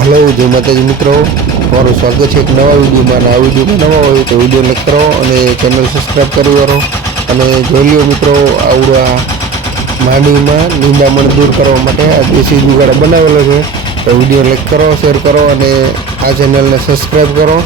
Hello जय माताजी मित्रों, તમારું સ્વાગત છે એક નવા વિડીયોમાં। આ વિડીયોમાં નવા હોય તો વિડીયો લાઈક કરો અને ચેનલ સબસ્ક્રાઈબ કરી કરો અને જોઈ લ્યો મિત્રો, આવડા માંડવીમાં નિંદામણ દૂર કરવા માટે આ દેશી જુગાડ બનાવેલો છે। તો વિડીયો લાઈક કરો, શેર કરો અને આ ચેનલને સબસ્ક્રાઈબ કરો।